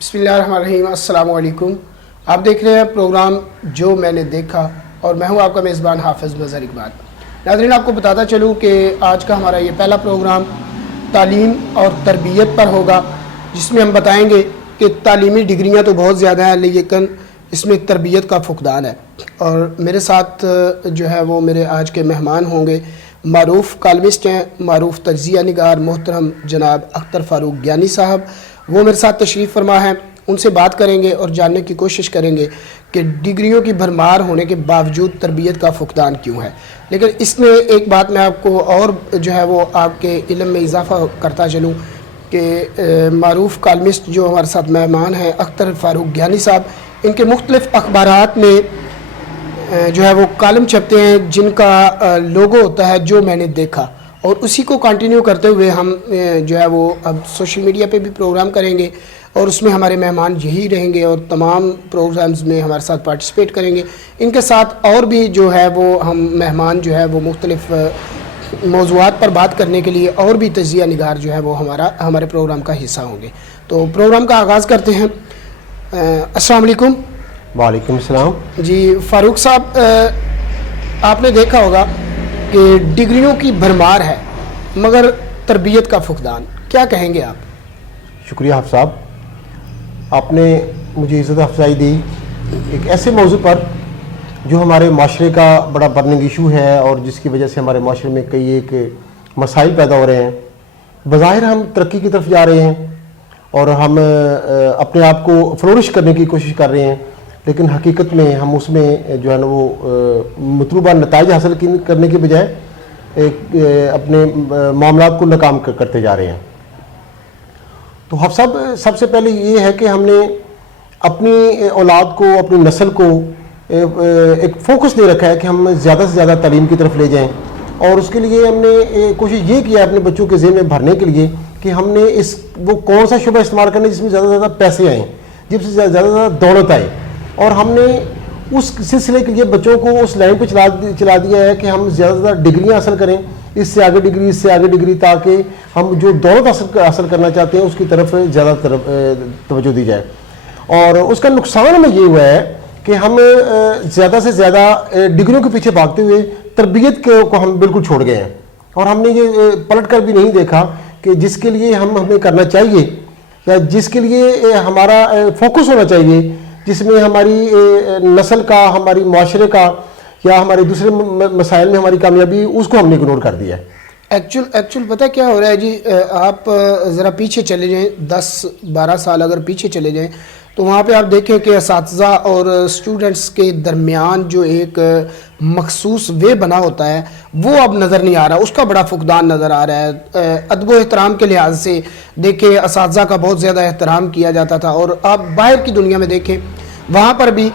بسم اللہ الرحمن الرحیم، السلام علیکم۔ آپ دیکھ رہے ہیں پروگرام جو میں نے دیکھا اور میں ہوں آپ کا میزبان حافظ مظہر اقبال۔ ناظرین، آپ کو بتاتا چلوں کہ آج کا ہمارا یہ پہلا پروگرام تعلیم اور تربیت پر ہوگا، جس میں ہم بتائیں گے کہ تعلیمی ڈگریاں تو بہت زیادہ ہیں لیکن اس میں تربیت کا فقدان ہے۔ اور میرے ساتھ جو ہے وہ میرے آج کے مہمان ہوں گے، معروف کالمسٹ ہیں، معروف تجزیہ نگار محترم جناب اختر فاروق گیانی صاحب۔ وہ میرے ساتھ تشریف فرما ہیں، ان سے بات کریں گے اور جاننے کی کوشش کریں گے کہ ڈگریوں کی بھرمار ہونے کے باوجود تربیت کا فقدان کیوں ہے۔ لیکن اس میں ایک بات میں آپ کو اور جو ہے وہ آپ کے علم میں اضافہ کرتا چلوں کہ معروف کالمسٹ جو ہمارے ساتھ مہمان ہیں اختر فاروق گیانی صاحب، ان کے مختلف اخبارات میں جو ہے وہ کالم چھپتے ہیں جن کا لوگو ہوتا ہے جو میں نے دیکھا، اور اسی کو کنٹینیو کرتے ہوئے ہم جو ہے وہ اب سوشل میڈیا پہ بھی پروگرام کریں گے اور اس میں ہمارے مہمان یہی رہیں گے اور تمام پروگرامز میں ہمارے ساتھ پارٹیسپیٹ کریں گے۔ ان کے ساتھ اور بھی جو ہے وہ ہم مہمان جو ہے وہ مختلف موضوعات پر بات کرنے کے لیے اور بھی تجزیہ نگار جو ہے وہ ہمارے پروگرام کا حصہ ہوں گے۔ تو پروگرام کا آغاز کرتے ہیں۔ السلام علیکم۔ وعلیکم السلام۔ جی فاروق صاحب، آپ نے دیکھا ہوگا کہ ڈگریوں کی بھرمار ہے مگر تربیت کا فقدان، کیا کہیں گے آپ؟ شکریہ حافظ صاحب، آپ نے مجھے عزت افزائی دی ایک ایسے موضوع پر جو ہمارے معاشرے کا بڑا برننگ ایشو ہے اور جس کی وجہ سے ہمارے معاشرے میں کئی ایک مسائل پیدا ہو رہے ہیں۔ بظاہر ہم ترقی کی طرف جا رہے ہیں اور ہم اپنے آپ کو فلورش کرنے کی کوشش کر رہے ہیں، لیکن حقیقت میں ہم اس میں جو ہے نا وہ مطلوبہ نتائج حاصل کرنے کے بجائے اپنے معاملات کو ناکام کرتے جا رہے ہیں۔ تو حافظ صاحب، سب سے پہلے یہ ہے کہ ہم نے اپنی اولاد کو، اپنی نسل کو ایک فوکس دے رکھا ہے کہ ہم زیادہ سے زیادہ تعلیم کی طرف لے جائیں، اور اس کے لیے ہم نے کوشش یہ کیا اپنے بچوں کے ذہن میں بھرنے کے لیے کہ ہم نے وہ کون سا شعبہ استعمال کرنا ہے جس میں زیادہ سے زیادہ پیسے آئیں، جس سے زیادہ سے زیادہ دولت آئے، اور ہم نے اس سلسلے کے لیے بچوں کو اس لائن پہ چلا دیا ہے کہ ہم زیادہ سے زیادہ ڈگریاں حاصل کریں، اس سے آگے ڈگری، اس سے آگے ڈگری، تاکہ ہم جو دولت حاصل کرنا چاہتے ہیں اس کی طرف زیادہ توجہ دی جائے۔ اور اس کا نقصان ہمیں یہ ہوا ہے کہ ہم زیادہ سے زیادہ ڈگریوں کے پیچھے بھاگتے ہوئے تربیت کو ہم بالکل چھوڑ گئے ہیں، اور ہم نے یہ پلٹ کر بھی نہیں دیکھا کہ جس کے لیے ہمیں کرنا چاہیے یا جس کے لیے ہمارا فوکس ہونا چاہیے، جس میں ہماری نسل کا، ہماری معاشرے کا یا ہمارے دوسرے مسائل میں ہماری کامیابی، اس کو ہم نے اگنور کر دیا ہے۔ ایکچول پتہ کیا ہو رہا ہے جی، آپ ذرا پیچھے چلے جائیں، 10-12 سال اگر پیچھے چلے جائیں تو وہاں پہ آپ دیکھیں کہ اساتذہ اور اسٹوڈنٹس کے درمیان جو ایک مخصوص وے بنا ہوتا ہے وہ اب نظر نہیں آ رہا، اس کا بڑا فقدان نظر آ رہا ہے۔ ادب و احترام کے لحاظ سے دیکھیں اساتذہ کا بہت زیادہ احترام کیا جاتا تھا، اور آپ باہر کی دنیا میں دیکھیں وہاں پر بھی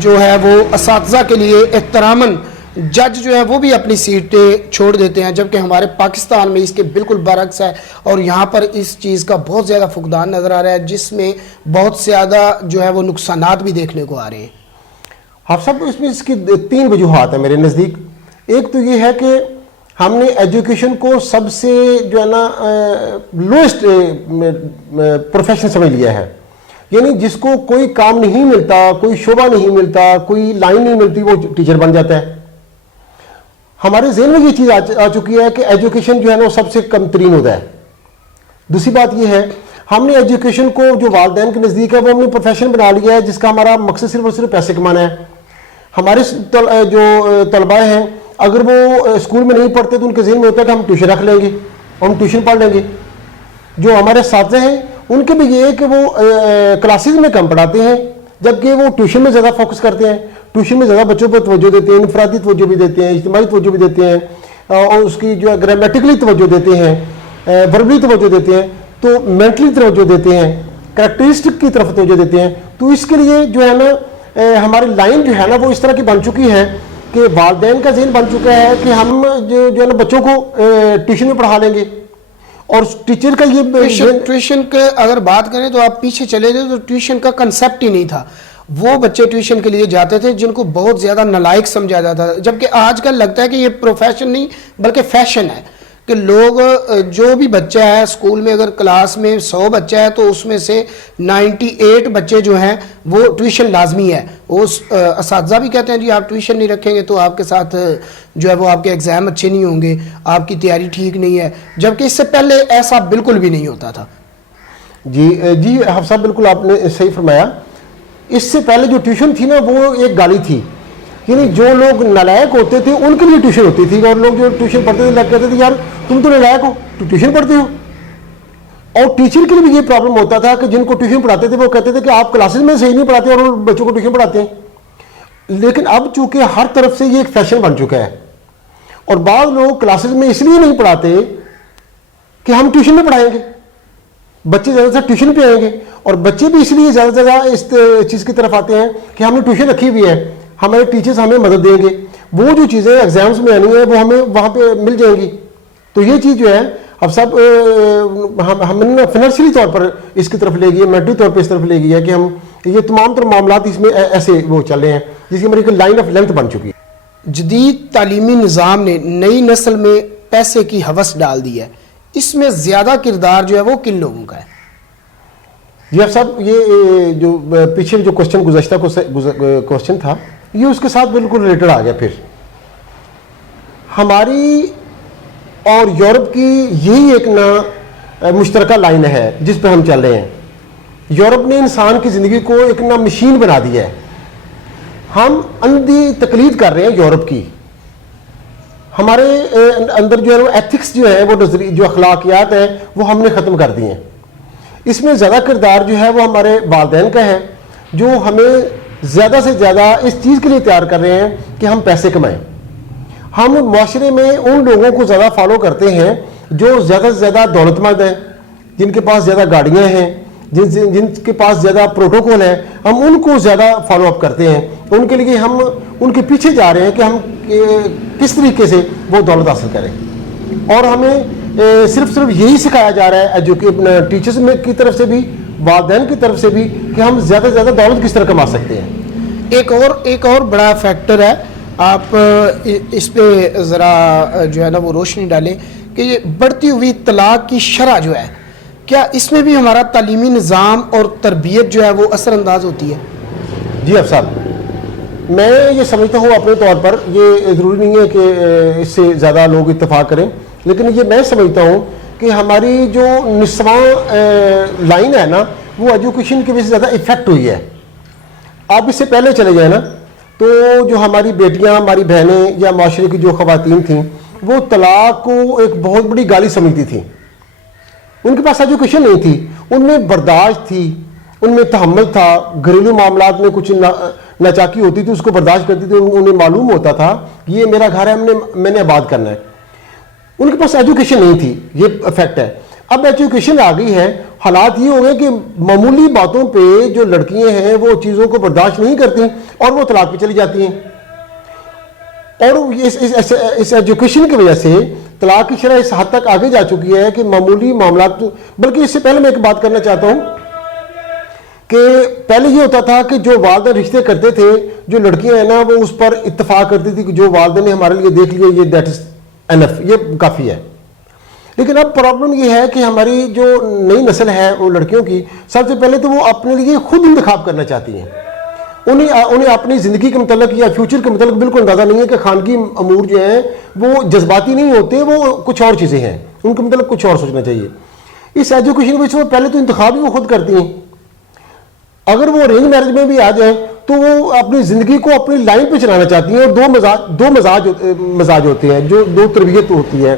جو ہے وہ اساتذہ کے لیے احتراماً جج جو ہے وہ بھی اپنی سیٹیں چھوڑ دیتے ہیں، جبکہ ہمارے پاکستان میں اس کے بالکل برعکس ہے، اور یہاں پر اس چیز کا بہت زیادہ فقدان نظر آ رہا ہے جس میں بہت زیادہ جو ہے وہ نقصانات بھی دیکھنے کو آ رہے ہیں۔ حافظ صاحب، اس میں اس کی 3 وجوہات ہیں میرے نزدیک۔ ایک تو یہ ہے کہ ہم نے ایجوکیشن کو سب سے جو ہے نا لوئسٹ پروفیشن سمجھ لیا ہے، یعنی جس کو کوئی کام نہیں ملتا، کوئی شعبہ نہیں ملتا، کوئی لائن نہیں ملتی، وہ ٹیچر بن جاتا ہے۔ ہمارے ذہن میں یہ چیز آ چکی ہے کہ ایجوکیشن جو ہے نا وہ سب سے کم ترین ہوتا ہے۔ دوسری بات یہ ہے، ہم نے ایجوکیشن کو جو والدین کے نزدیک ہے وہ ہم نے پروفیشن بنا لیا ہے جس کا ہمارا مقصد صرف اور صرف پیسے کمانا ہے۔ ہمارے جو طلباء ہیں اگر وہ اسکول میں نہیں پڑھتے تو ان کے ذہن میں ہوتا ہے کہ ہم ٹیوشن رکھ لیں گے اور ہم ٹیوشن پڑھ لیں گے۔ جو ہمارے اساتذہ ہیں ان کے بھی یہ ہے کہ وہ کلاسز میں کم پڑھاتے ہیں، جبکہ وہ ٹیوشن میں زیادہ فوکس کرتے ہیں، ٹیوشن میں زیادہ بچوں پر توجہ دیتے ہیں، انفرادی توجہ بھی دیتے ہیں، اجتماعی توجہ بھی دیتے ہیں، اور اس کی جو ہے گرامیٹیکلی توجہ دیتے ہیں، وربلی توجہ دیتے ہیں، تو مینٹلی توجہ دیتے ہیں، کریکٹرسٹک کی طرف توجہ دیتے ہیں۔ تو اس کے لیے جو ہے نا ہماری لائن جو ہے نا وہ اس طرح کی بن چکی ہے کہ والدین کا ذہن بن چکا ہے کہ ہم جو ہے نا بچوں کو ٹیوشن میں پڑھا لیں گے، اور ٹیچر کا یہ ٹیوشن کا اگر بات کریں تو آپ پیچھے چلے جائیں تو ٹیوشن کا کنسیپٹ ہی نہیں تھا۔ وہ بچے ٹیوشن کے لیے جاتے تھے جن کو بہت زیادہ نالائق سمجھا جاتا تھا، جبکہ آج کل لگتا ہے کہ یہ پروفیشن نہیں بلکہ فیشن ہے کہ لوگ جو بھی بچہ ہے اسکول میں اگر کلاس میں 100 بچہ ہے تو اس میں سے 98 بچے جو ہیں وہ ٹیوشن لازمی ہے. اس اساتذہ بھی کہتے ہیں جی آپ ٹیوشن نہیں رکھیں گے تو آپ کے ساتھ جو ہے وہ آپ کے ایگزام اچھے نہیں ہوں گے, آپ کی تیاری ٹھیک نہیں ہے, جبکہ اس سے پہلے ایسا بالکل بھی نہیں ہوتا تھا. جی حافظ صاحب بالکل آپ نے صحیح فرمایا. اس سے پہلے جو ٹیوشن تھی نا وہ ایک گالی تھی, یعنی جو لوگ نالائق ہوتے تھے ان کے لیے ٹیوشن ہوتی تھی, اور لوگ جو ٹیوشن پڑھتے تھے لگ کہتے تھے یار تم تو نالائق ہو تو ٹیوشن پڑھتے ہو. اور ٹیچر کے لیے بھی یہ پرابلم ہوتا تھا کہ جن کو ٹیوشن پڑھاتے تھے وہ کہتے تھے کہ آپ کلاسز میں صحیح نہیں پڑھاتے اور بچوں کو ٹیوشن پڑھاتے ہیں. لیکن اب چونکہ ہر طرف سے یہ ایک فیشن بن چکا ہے, اور بعض لوگ کلاسز میں اس لیے نہیں پڑھاتے کہ ہم ٹیوشن میں پڑھائیں گے, بچے زیادہ سے ٹیوشن پہ آئیں گے, اور بچے بھی اس لیے زیادہ سے زیادہ اس چیز کی طرف آتے ہیں کہ ہم نے ٹیوشن رکھی ہوئی ہے, ہمارے ٹیچرز ہمیں مدد دیں گے, وہ جو چیزیں ایگزامز میں آنی ہیں وہ ہمیں وہاں پہ مل جائیں گی. تو یہ چیز جو ہے اب سب ہم نے فائنینشلی طور پر اس کی طرف لے گئی ہے, مینٹلی طور پہ اس طرف لے گئی ہے کہ ہم یہ تمام تر معاملات اس میں ایسے وہ چل رہے ہیں جس کی ہماری ایک لائن آف لینتھ بن چکی ہے. جدید تعلیمی نظام نے نئی نسل میں پیسے کی ہوس ڈال دی ہے, اس میں زیادہ کردار جو ہے وہ کن لوگوں کا ہے؟ جی صاحب یہ جو پیچھے جو کوشچن گزشتہ کوشچن تھا یہ اس کے ساتھ بالکل ریلیٹڈ آ گیا. پھر ہماری اور یورپ کی یہی ایک مشترکہ لائن ہے جس پہ ہم چل رہے ہیں. یورپ نے انسان کی زندگی کو ایک مشین بنا دیا ہے. ہم اندھی تقلید کر رہے ہیں یورپ کی. ہمارے اندر جو ہے وہ ایتھکس جو ہے وہ جو اخلاقیات ہیں وہ ہم نے ختم کر دی ہیں. اس میں زیادہ کردار جو ہے وہ ہمارے والدین کا ہے جو ہمیں زیادہ سے زیادہ اس چیز کے لیے تیار کر رہے ہیں کہ ہم پیسے کمائیں. ہم معاشرے میں ان لوگوں کو زیادہ فالو کرتے ہیں جو زیادہ سے زیادہ دولت مند ہیں, جن کے پاس زیادہ گاڑیاں ہیں, جن کے پاس زیادہ پروٹوکول ہے, ہم ان کو زیادہ فالو اپ کرتے ہیں. ان کے لیے ہم ان کے پیچھے جا رہے ہیں کہ ہم کس طریقے سے وہ دولت حاصل کریں. اور ہمیں صرف یہی سکھایا جا رہا ہے جو کہ ٹیچرز کی طرف سے بھی والدین کی طرف سے بھی کہ ہم زیادہ سے زیادہ دولت کس طرح کما سکتے ہیں. ایک اور بڑا فیکٹر ہے, آپ اس پہ ذرا جو ہے نا وہ روشنی ڈالیں کہ یہ بڑھتی ہوئی طلاق کی شرح جو ہے, کیا اس میں بھی ہمارا تعلیمی نظام اور تربیت جو ہے وہ اثر انداز ہوتی ہے؟ جی صاحب میں یہ سمجھتا ہوں اپنے طور پر, یہ ضروری نہیں ہے کہ اس سے زیادہ لوگ اتفاق کریں, لیکن یہ میں سمجھتا ہوں کہ ہماری جو نسواں لائن ہے نا وہ ایجوکیشن کی وجہ سے زیادہ افیکٹ ہوئی ہے. آپ اس سے پہلے چلے جائیں نا تو جو ہماری بیٹیاں, ہماری بہنیں یا معاشرے کی جو خواتین تھیں وہ طلاق کو ایک بہت بڑی گالی سمجھتی تھیں. ان کے پاس ایجوکیشن نہیں تھی, ان میں برداشت تھی, ان میں تحمل تھا, گھریلو معاملات میں کچھ ناچاکی ہوتی تھی اس کو برداشت کرتی تھی, انہیں معلوم ہوتا تھا یہ میرا گھر ہے, میں نے آباد کرنا ہے. ان کے پاس ایجوکیشن نہیں تھی, یہ افیکٹ ہے. اب ایجوکیشن آ گئی ہے, حالات یہ ہو گئے کہ معمولی باتوں پہ جو لڑکیاں ہیں وہ چیزوں کو برداشت نہیں کرتی اور وہ طلاق پہ چلی جاتی ہیں. اور اس ایجوکیشن کی وجہ سے طلاق کی شرح اس حد تک آگے جا چکی ہے کہ معمولی معاملات, بلکہ اس سے پہلے میں ایک بات کرنا چاہتا ہوں کہ پہلے یہ ہوتا تھا کہ جو والدین رشتے کرتے تھے, جو لڑکیاں ہیں نا وہ اس پر اتفاق کرتی تھی کہ جو والدین نے ہمارے لیے دیکھ لیا یہ دیٹ از انف, یہ کافی ہے. لیکن اب پرابلم یہ ہے کہ ہماری جو نئی نسل ہے وہ لڑکیوں کی, سب سے پہلے تو وہ اپنے لیے خود انتخاب کرنا چاہتی ہیں. انہیں اپنی زندگی کے متعلق یا فیوچر کے متعلق بالکل اندازہ نہیں ہے کہ خانگی امور جو ہیں وہ جذباتی نہیں ہوتے, وہ کچھ اور چیزیں ہیں, ان کے متعلق کچھ اور سوچنا چاہیے. اس ایجوکیشن میں وہ پہلے تو انتخاب ہی وہ خود کرتی ہیں. اگر وہ ارینج میرج میں بھی آ جائیں تو وہ اپنی زندگی کو اپنی لائن پہ چلانا چاہتی ہیں, اور دو مزاج ہوتے ہیں, جو دو تربیت ہوتی ہے.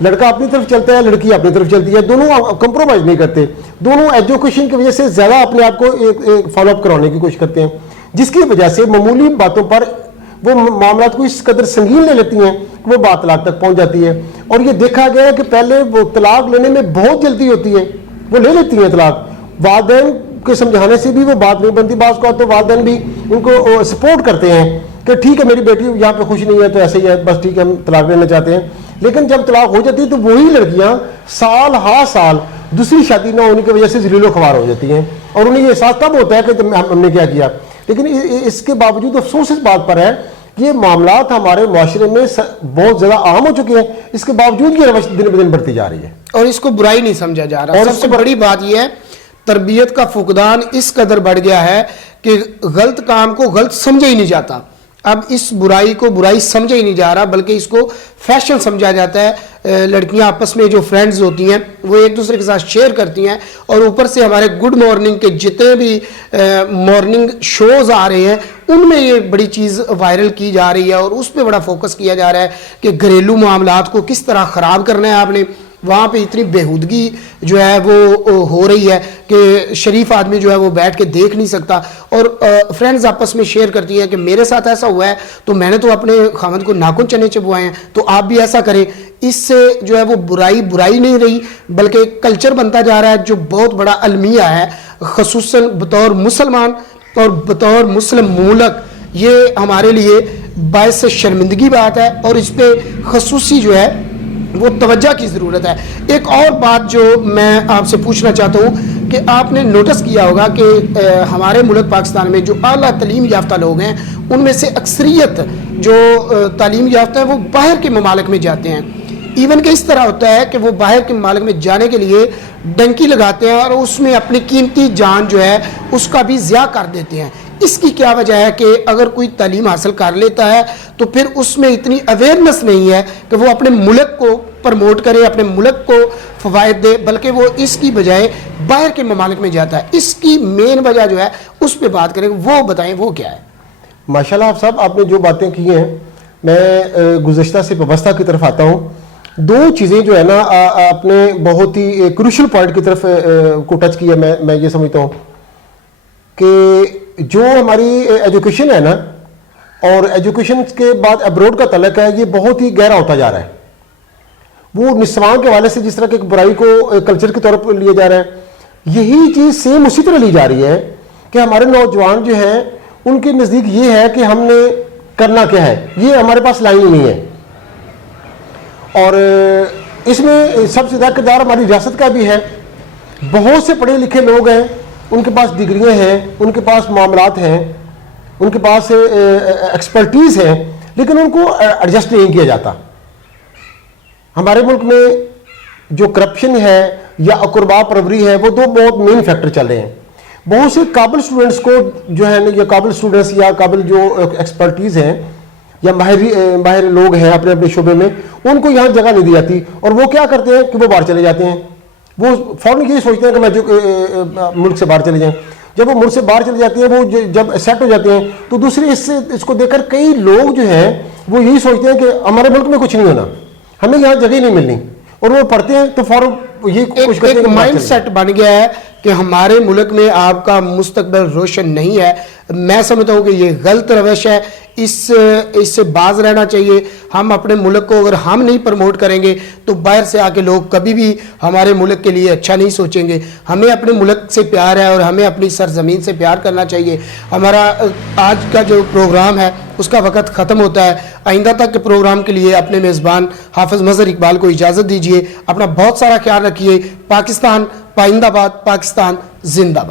لڑکا اپنی طرف چلتا ہے, لڑکی اپنی طرف چلتی ہے, دونوں کمپرومائز نہیں کرتے, دونوں ایجوکیشن کی وجہ سے زیادہ اپنے آپ کو ایک فالو اپ کرانے کی کوشش کرتے ہیں, جس کی وجہ سے معمولی باتوں پر وہ معاملات کو اس قدر سنگین لے لیتی ہیں کہ وہ بات طلاق تک پہنچ جاتی ہے. اور یہ دیکھا گیا ہے کہ پہلے وہ طلاق لینے میں بہت جلدی ہوتی ہے, وہ لے لیتی ہیں طلاق, والدین کے سمجھانے سے بھی وہ بات نہیں بنتی. بعض کو تو والدین بھی ان کو سپورٹ کرتے ہیں کہ ٹھیک ہے میری بیٹی یہاں پہ خوش نہیں ہے تو ایسے ہی ہے, بس ٹھیک ہے ہم طلاق لینا چاہتے ہیں. لیکن جب طلاق ہو جاتی ہے تو وہی لڑکیاں سال ہا سال دوسری شادی نہ ہونے کی وجہ سے ذلیل و خوار ہو جاتی ہیں, اور انہیں یہ احساس تب ہوتا ہے کہ ہم نے کیا کیا. لیکن اس کے باوجود افسوس اس بات پر ہے یہ معاملات ہمارے معاشرے میں بہت زیادہ عام ہو چکے ہیں، اس کے باوجود یہ روش دن بدن بڑھتی جا رہی ہے اور اس کو برائی نہیں سمجھا جا رہا. اور سب سے بڑی بات یہ ہے تربیت کا فقدان اس قدر بڑھ گیا ہے کہ غلط کام کو غلط سمجھا ہی نہیں جاتا. اب اس برائی کو برائی سمجھا ہی نہیں جا رہا بلکہ اس کو فیشن سمجھا جاتا ہے. لڑکیاں آپس میں جو فرینڈز ہوتی ہیں وہ ایک دوسرے کے ساتھ شیئر کرتی ہیں اور اوپر سے ہمارے گڈ مارننگ کے جتنے بھی مارننگ شوز آ رہے ہیں ان میں یہ بڑی چیز وائرل کی جا رہی ہے اور اس پہ بڑا فوکس کیا جا رہا ہے کہ گھریلو معاملات کو کس طرح خراب کرنا ہے آپ نے. وہاں پہ اتنی بےہودگی جو ہے وہ ہو رہی ہے کہ شریف آدمی جو ہے وہ بیٹھ کے دیکھ نہیں سکتا. اور فرینڈز آپس میں شیئر کرتی ہیں کہ میرے ساتھ ایسا ہوا ہے تو میں نے تو اپنے خاوند کو ناخن چنے چبوائے ہیں تو آپ بھی ایسا کریں. اس سے جو ہے وہ برائی نہیں رہی بلکہ ایک کلچر بنتا جا رہا ہے جو بہت بڑا المیہ ہے. خصوصاً بطور مسلمان اور بطور مسلم ملک یہ ہمارے لیے باعث شرمندگی بات ہے اور اس پہ خصوصی جو ہے وہ توجہ کی ضرورت ہے. ایک اور بات جو میں آپ سے پوچھنا چاہتا ہوں کہ آپ نے نوٹس کیا ہوگا کہ ہمارے ملک پاکستان میں جو اعلیٰ تعلیم یافتہ لوگ ہیں ان میں سے اکثریت جو تعلیم یافتہ ہیں وہ باہر کے ممالک میں جاتے ہیں. ایون کہ اس طرح ہوتا ہے کہ وہ باہر کے ممالک میں جانے کے لیے ڈنکی لگاتے ہیں اور اس میں اپنی قیمتی جان جو ہے اس کا بھی ضیاع کر دیتے ہیں. اس کی کیا وجہ ہے کہ اگر کوئی تعلیم حاصل کر لیتا ہے تو پھر اس میں اتنی اویئرنیس نہیں ہے کہ وہ اپنے ملک کو پرموٹ کرے اپنے ملک کو فوائد دے بلکہ وہ اس کی بجائے باہر کے ممالک میں جاتا ہے. اس کی مین وجہ جو ہے اس پہ بات کریں وہ بتائیں وہ کیا ہے. ماشاءاللہ آپ صاحب آپ نے جو باتیں کی ہیں میں گزشتہ سے وابستہ کی طرف آتا ہوں. دو چیزیں جو ہے نا آپ نے بہت ہی کروشل پوائنٹ کی طرف کو ٹچ کیا. میں یہ سمجھتا ہوں کہ جو ہماری ایجوکیشن ہے نا اور ایجوکیشن کے بعد ابروڈ کا تعلق ہے یہ بہت ہی گہرا ہوتا جا رہا ہے. وہ نسوان کے حوالے سے جس طرح کی برائی کو کلچر کے طور پر لیا جا رہا ہے یہی چیز سیم اسی طرح لی جا رہی ہے کہ ہمارے نوجوان جو ہیں ان کے نزدیک یہ ہے کہ ہم نے کرنا کیا ہے, یہ ہمارے پاس لائن ہی نہیں ہے. اور اس میں سب سے زیادہ کردار ہماری ریاست کا بھی ہے. بہت سے پڑھے لکھے لوگ ہیں, ان کے پاس ڈگریاں ہیں, ان کے پاس معاملات ہیں, ان کے پاس ایکسپرٹیز ہے, لیکن ان کو ایڈجسٹ نہیں کیا جاتا. ہمارے ملک میں جو کرپشن ہے یا اقربا پروری ہے وہ دو بہت مین فیکٹر چل رہے ہیں. بہت سے قابل اسٹوڈنٹس کو جو ہے یا قابل اسٹوڈنٹس یا قابل جو ایکسپرٹیز ہیں یا ماہر لوگ ہیں اپنے اپنے شعبے میں, ان کو یہاں جگہ نہیں دی جاتی اور وہ کیا کرتے ہیں کہ وہ باہر چلے جاتے ہیں. وہ فوراً یہ سوچتے ہیں کہ میں جو ملک سے باہر چلے جائیں. جب وہ ملک سے باہر چلے جاتے ہیں وہ جب سیٹ ہو جاتے ہیں تو دوسرے اس کو دیکھ کر کئی لوگ جو ہیں وہ یہی سوچتے ہیں کہ ہمارے ملک میں کچھ نہیں ہونا, ہمیں یہاں جگہ نہیں ملنی, اور وہ پڑھتے ہیں تو فوراً یہ کوشش کرتے ہیں کہ مائنڈ سیٹ بن گیا ہے کہ ہمارے ملک میں آپ کا مستقبل روشن نہیں ہے. میں سمجھتا ہوں کہ یہ غلط روش ہے, اس سے باز رہنا چاہیے. ہم اپنے ملک کو اگر ہم نہیں پرموٹ کریں گے تو باہر سے آ کے لوگ کبھی بھی ہمارے ملک کے لیے اچھا نہیں سوچیں گے. ہمیں اپنے ملک سے پیار ہے اور ہمیں اپنی سرزمین سے پیار کرنا چاہیے. ہمارا آج کا جو پروگرام ہے اس کا وقت ختم ہوتا ہے. آئندہ تک کے پروگرام کے لیے اپنے میزبان حافظ مظہر اقبال کو اجازت دیجیے. اپنا بہت سارا خیال رکھیے. پاکستان پائندہ باد, پاکستان زندہ باد.